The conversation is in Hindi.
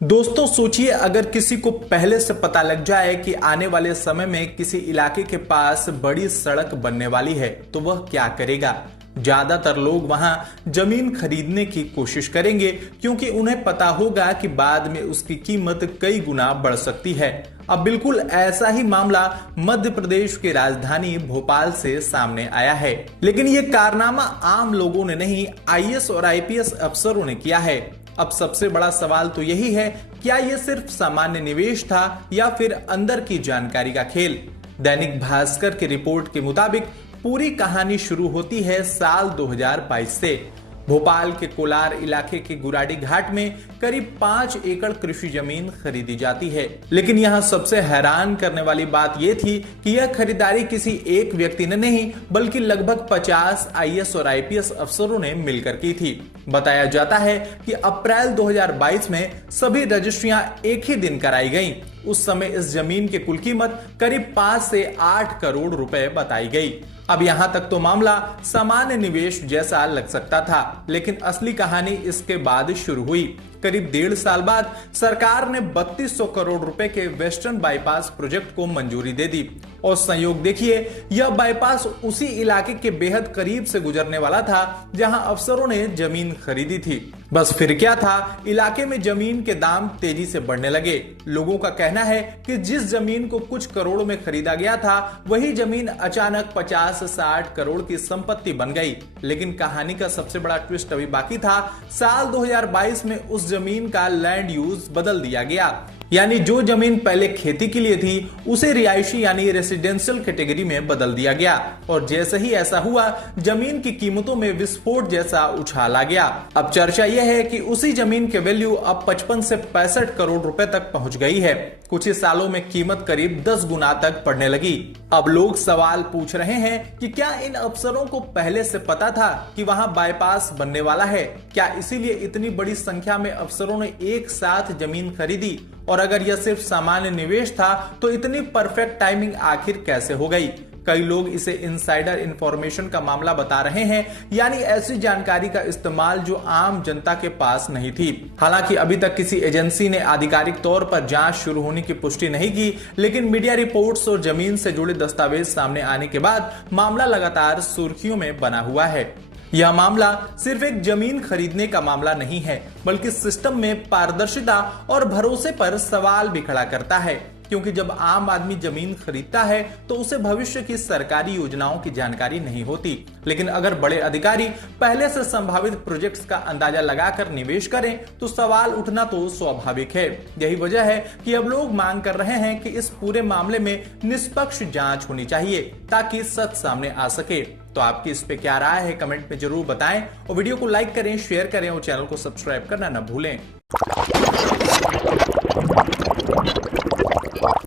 दोस्तों सोचिए, अगर किसी को पहले से पता लग जाए कि आने वाले समय में किसी इलाके के पास बड़ी सड़क बनने वाली है तो वह क्या करेगा। ज्यादातर लोग वहां जमीन खरीदने की कोशिश करेंगे क्योंकि उन्हें पता होगा कि बाद में उसकी कीमत कई गुना बढ़ सकती है। अब बिल्कुल ऐसा ही मामला मध्य प्रदेश की राजधानी भोपाल से सामने आया है, लेकिन यह कारनामा आम लोगों ने नहीं, आईएएस और आईपीएस अफसरों ने किया है। अब सबसे बड़ा सवाल तो यही है, क्या यह सिर्फ सामान्य निवेश था या फिर अंदर की जानकारी का खेल। दैनिक भास्कर की रिपोर्ट के मुताबिक पूरी कहानी शुरू होती है साल 2022 से। भोपाल के कोलार इलाके के गुराडी घाट में करीब 5 एकड़ कृषि जमीन खरीदी जाती है, लेकिन यहां सबसे हैरान करने वाली बात यह थी कि यह खरीदारी किसी एक व्यक्ति ने नहीं बल्कि लगभग 50 आईएएस और आईपीएस अफसरों ने मिलकर की थी। बताया जाता है कि अप्रैल 2022 में सभी रजिस्ट्रियां एक ही दिन कराई गईं। उस समय इस जमीन की कुल कीमत करीब 5 से 8 करोड़ रुपए बताई गई। अब यहां तक तो मामला सामान्य निवेश जैसा लग सकता था, लेकिन असली कहानी इसके बाद शुरू हुई। करीब 1.5 साल बाद सरकार ने 3200 करोड़ रुपए के वेस्टर्न बाईपास प्रोजेक्ट को मंजूरी दे दी। और संयोग देखिए, यह बाईपास उसी इलाके के बेहद करीब से गुजरने वाला था जहां अफसरों ने जमीन खरीदी थी। बस फिर क्या था, इलाके में जमीन के दाम तेजी से बढ़ने लगे। लोगों का कहना है कि जिस जमीन को कुछ करोड़ों में खरीदा गया था वही जमीन अचानक 50-60 करोड़ की संपत्ति बन गई। लेकिन कहानी का सबसे बड़ा ट्विस्ट अभी बाकी था। साल 2022 में उस जमीन का लैंड यूज बदल दिया गया, यानी जो जमीन पहले खेती के लिए थी उसे रिहायशी यानी रेसिडेंशियल कैटेगरी में बदल दिया गया। और जैसे ही ऐसा हुआ, जमीन की कीमतों में विस्फोट जैसा उछाल आ गया। अब चर्चा यह है कि उसी जमीन के वैल्यू अब 55 से 65 करोड़ रुपए तक पहुंच गई है। कुछ ही सालों में कीमत करीब 10 गुना तक बढ़ने लगी। अब लोग सवाल पूछ रहे हैं कि क्या इन अफसरों को पहले से पता था कि वहां बाईपास बनने वाला है? क्या इसीलिए इतनी बड़ी संख्या में अफसरों ने एक साथ जमीन खरीदी? और अगर यह सिर्फ सामान्य निवेश था तो इतनी परफेक्ट टाइमिंग आखिर कैसे हो गई? कई लोग इसे इनसाइडर इंफॉर्मेशन का मामला बता रहे हैं, यानी ऐसी जानकारी का इस्तेमाल जो आम जनता के पास नहीं थी। हालांकि अभी तक किसी एजेंसी ने आधिकारिक तौर पर जांच शुरू होने की पुष्टि नहीं की, लेकिन मीडिया रिपोर्ट्स और जमीन से जुड़े दस्तावेज सामने आने के बाद मामला लगातार सुर्खियों में बना हुआ है। यह मामला सिर्फ एक जमीन खरीदने का मामला नहीं है, बल्कि सिस्टम में पारदर्शिता और भरोसे पर सवाल भी खड़ा करता है। क्योंकि जब आम आदमी जमीन खरीदता है तो उसे भविष्य की सरकारी योजनाओं की जानकारी नहीं होती, लेकिन अगर बड़े अधिकारी पहले से संभावित प्रोजेक्ट्स का अंदाजा लगाकर निवेश करें तो सवाल उठना तो स्वाभाविक है। यही वजह है कि अब लोग मांग कर रहे हैं कि इस पूरे मामले में निष्पक्ष जांच होनी चाहिए ताकि सच सामने आ सके। तो आपकी इस पे क्या राय है, कमेंट में जरूर बताएं और वीडियो को लाइक करें, शेयर करें और चैनल को सब्सक्राइब करना न भूलें।